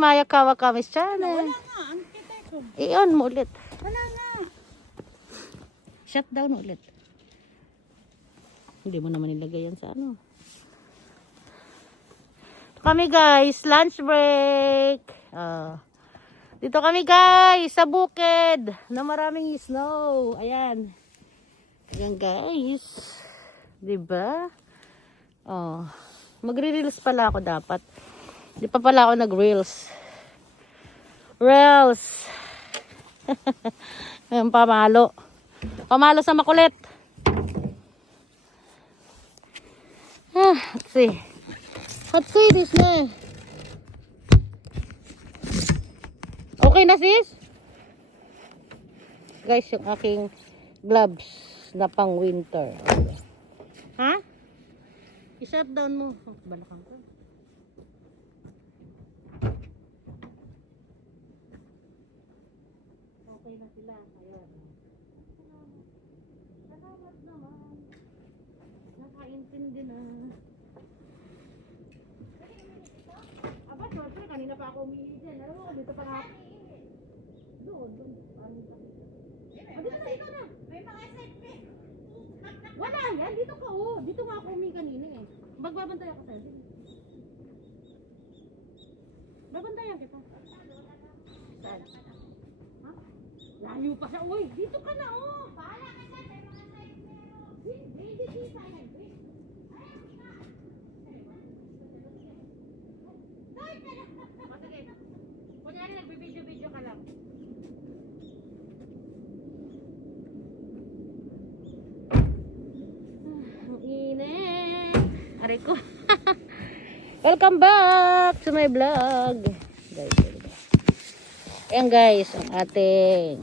Maya Kawakamis channel. Wala nga, ang kita ko. I-on mo ulit. Wala nga. Shut down ulit. Hindi mo naman nilagay yan sa ano. Kami guys, lunch break. Dito kami guys, sa bukid na maraming snow. Ayan. Ayan guys. Diba? Oh. Magre-reels pala ako dapat. Di pa pala ako nag-reels. Reels. Ayan, pamalo. Pamalo sa makulit. Let's see. Let's see this na. Okay na sis? Guys, yung aking gloves na pang winter. Ha? I-shut down mo. Balakang ko. Okay na sila. Ayan. Salamat naman. Nakaintindi na. Aba, shorter. Kanina pa ako umihi dyan. Alam mo, dito pa nga. Doon. Dito na. May mga SFP. Wala yan. Dito ka oh. Dito nga ako umihi kanina eh. Magbabantay ako sa'yo. Babantayan kita. Saan? Ha? Layo pa siya. Uy, dito ka na oh. Bahala ka dyan. May mga SFP. Hindi dito. Sige. Kunyari nagbibideo-video ka lang. Ang init. Aray ko. Welcome back to my vlog. Guys, ayan guys, ang ating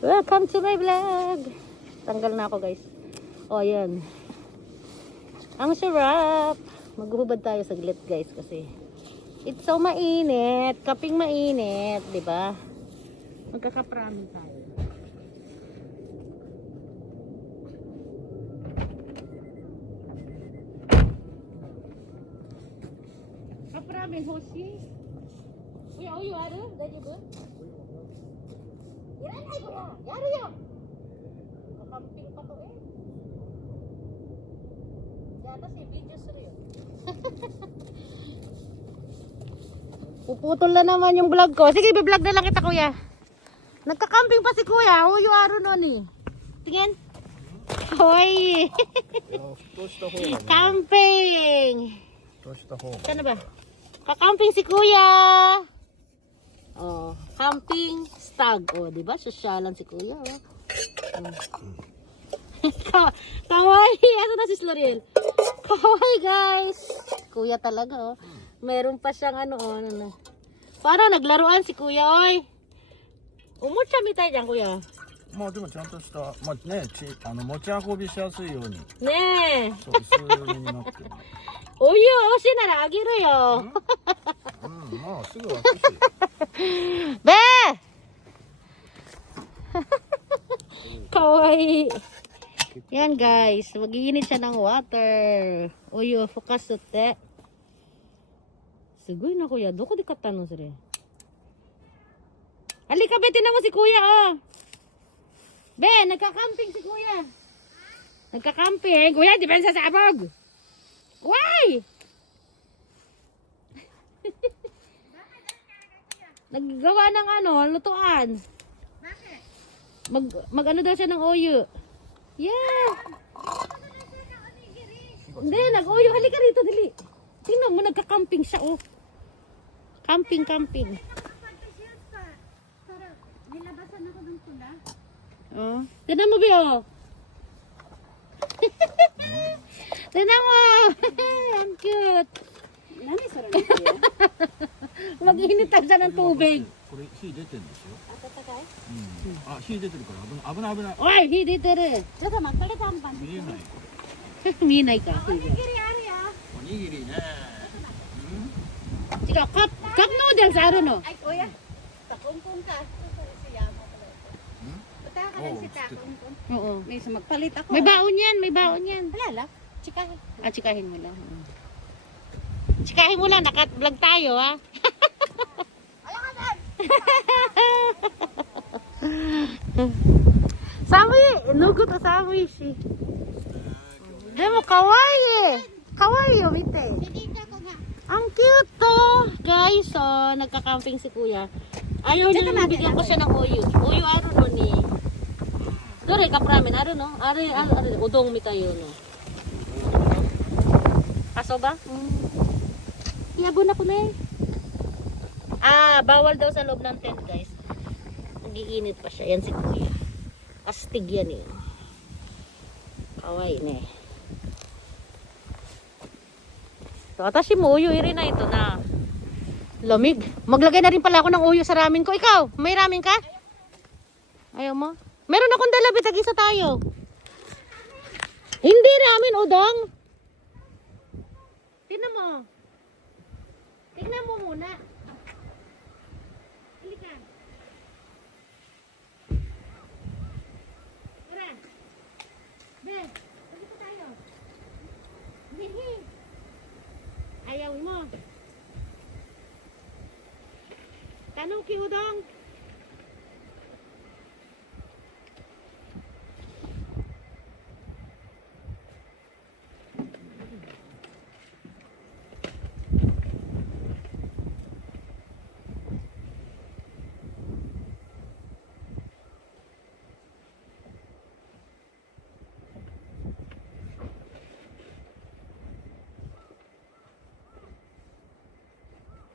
welcome to my vlog. Tanggal na ako guys. O, ayan. Ang sarap. Maghuhubad tayo saglit guys kasi it's so mainit. Kaping mainit, di ba? Magkakapramin tayo. Kapramin hoshi. Uy, ada? Dajibu? Iran ay ko. Yari yo. Kamping pa to eh. Yata si video seryo. Puputol na naman yung vlog ko. Sige, i-vlog na lang kita kuya. Nagka-camping pa si kuya. Uyo araw nun eh. Tingin. Hoy. Camping. Saan ba? Kakamping si kuya. Oh, camping stag. Oh, di ba? Sosyalan si kuya. Oh. Kawaii. Asa na si Sloriel? Kawaii guys. Kuya talaga oh. Meron pa siyang ano oh. Ano. Parang naglaruan si kuya oy. Umutsa mi tayo dyan kuya. まあでもちゃんとした、まあね、持ち運びしやすいように、 Ne. そう薄めになってる。 Uyo, oshi nara agiru yo. まあすぐ開くし。 Be! Kawaii. Yan guys, mag-iinit siya ng water. Uyo, focus ute. Sugoy na kuya, doko di katano sire. Halika be, tinan mo si kuya oh. Be, nagka-camping si kuya. Nagka-camping. Kuya, di ba sa sabog? Why? Naggawa ng ano, lutuan. Bakit? Mag-ano daw siya ng oyo. Yeah. Hindi, nag-oyo. Halika rito, dali. Tingnan mo, nagka-camping siya, oh. Camping. Pagka-shield pa. Para nilabasan ako ng tula. Oh. Tingnan mo, Bi, oh. Tingnan mo. Ang cute. Nani sarang niya? Mag-init siya ng tubig. これ火出てるんですよ。 Tatakay? あ、火出てるから危ない危ない。 Oy, hindi tere. Saka magpalit ang pan. 見えない。 Minay ka. Onigiri-ari ah. おにぎりね。 Sige, cup noodles, ano no? Ay, kuya. Takungkong ka. Siyama pala. Punta ka lang si Takungkong. Oo. May magpalit ako. May baon yan. Wala lang. Chikahin. Chikahin mo lang. Tsikahin mo lang, naka-vlog tayo ha. Sami, nugo to sami shi. Demo kawaii. Kawaii yo mite. Ang cute to. Guys, oh, nagka-camping si Kuya. Ayaw niya nang bigyan ko siya ng uyo. Uyo aro no ni. Dore ka pramen aro no. Are udong mi kayo no. Kaso ba? Iyabo na ko na eh. Bawal daw sa loob ng tent, guys. Nagiinit pa siya. Yan si Kuya. Astig yan eh. Kawai ne. So, atashi mo uyo iri na ito na. Lamig. Maglagay na rin pala ako ng uyo sa ramen ko. Ikaw, may ramen ka? Ayaw mo? Meron akong dala, bitag-isa tayo. Hindi ramen, udong. Tingnan mo. Tingnan mo muna. Halika. Tara. Be, dito tayo. Hihi. Ayaw mo. Tanong ki udong.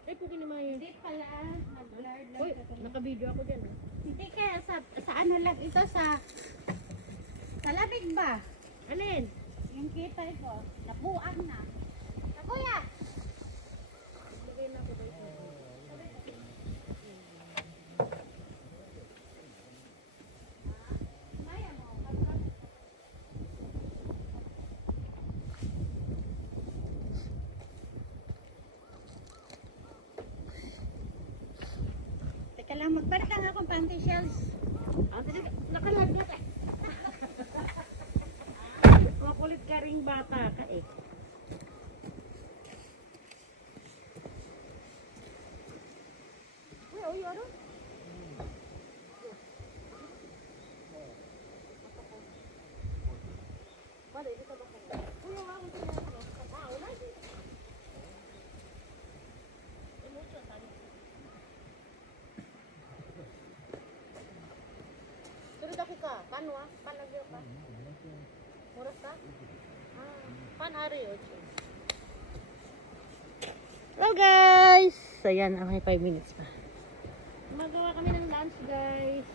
Ay, po kinamayin. Hindi pala. Nag-blurred lang. Uy, naka-video ako dyan. Hindi kaya sa ano lang ito sa lamig ba? Alin? Yung kita ko, nabuang na. Kuya! Teka lang, magbalik lang akong panty shells. Nakalagnat eh. Makulit ka ring bata ka eh. Uy, ano? Paano ah? Palagyo ka? Muras ka? Pan ari ocho. Hello guys! Ayan, may 5 minutes pa. Magawa kami ng lunch guys.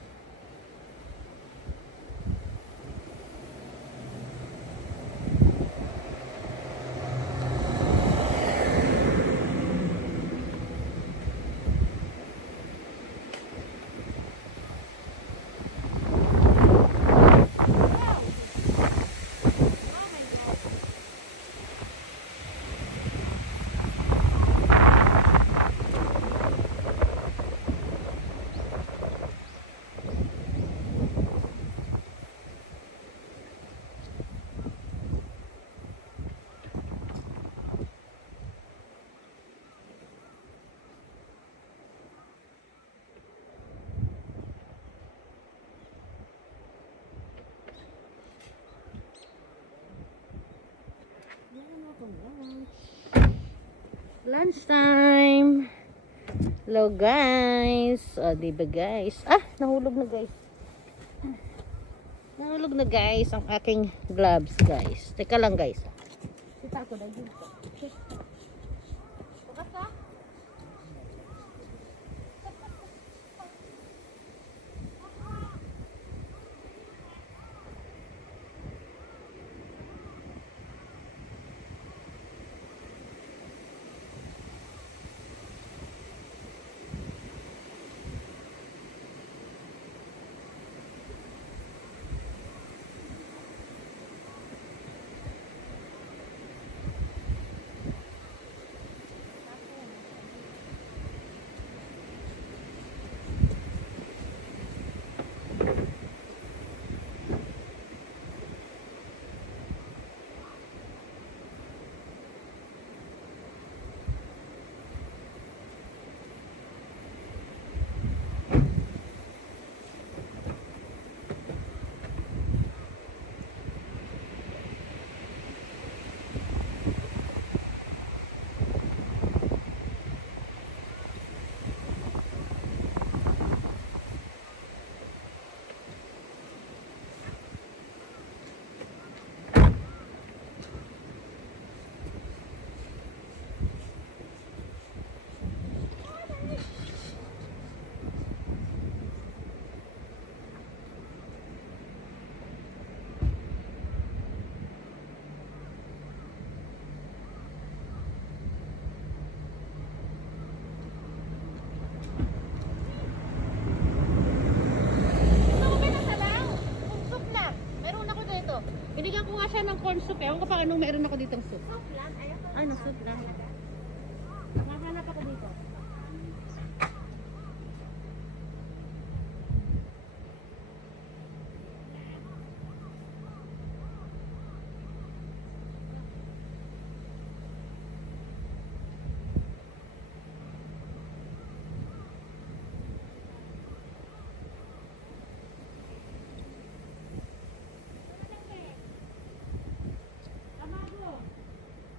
Lunchtime. Hello guys. O, diba guys? Nahulog na guys. Nahulog na guys ang aking gloves guys. Teka lang guys. Kita ko na dito. Bukas ka? walang soup. Ewan ko pa anong meron ako ditong soup. Soup lang. Ayaw ko. Ano, soup lang. Mahanap ako dito.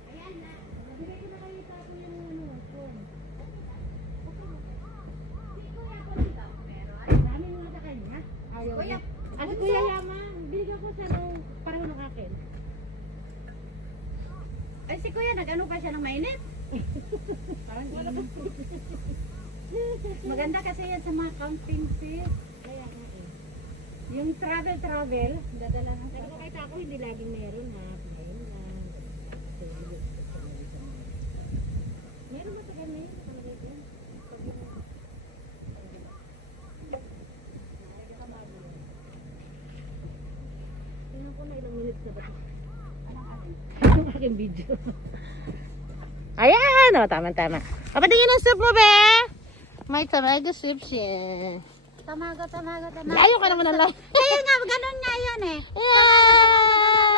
Ayan na. Nabigay ko na kayo tapo yung ano, phone. Si Kuya ko dito. Meron. Dami nga sa kanya. Ayaw Kuya, niya. Ah, si Kuya Yaman. Binigyan ko siya nung pareho ng akin. Ay, si Kuya, nag-ano pa siya ng mainit? Maganda kasi yan sa mga camping sis. Kaya nga eh. Yung travel, dadala ng Nakakita ako hindi laging meron ha. Ngayon lang. Meron ba sa kanya yun? Nakalagay ko yun. Tingnan ko na ilang minutes na ba ito. Ang aking video. Ayan! O, tama-tama. Papatingin ang soup mo, be! May tamago soup siya. Tamago. Layo ka naman ang layo. Kaya nga, ganun nga yan eh. Yeah!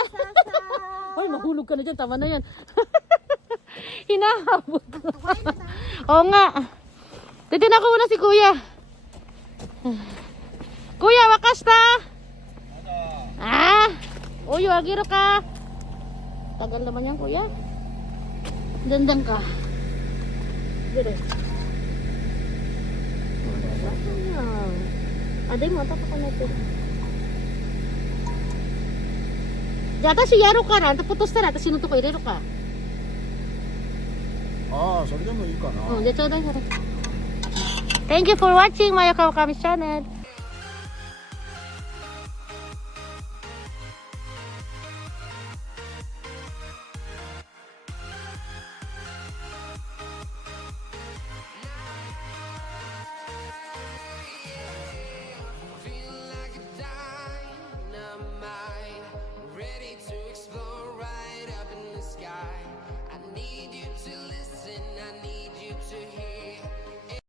Hoy, mahulog ka na dyan. Tama na yan. Hinahabot ko. Oo nga. Titignan ko muna si kuya. Kuya, wakas ta. Ah! Uy, wagiro ka. Tagal naman yan, kuya. Dandan ka. Dire. Aday mo, tapos ko natin. Data si Yaro ka rin, tapos na natin sinuto ko, Yaro ka. ああ、それでもいいかな。 Oh, dito na. Thank you for watching my Kawakami channel.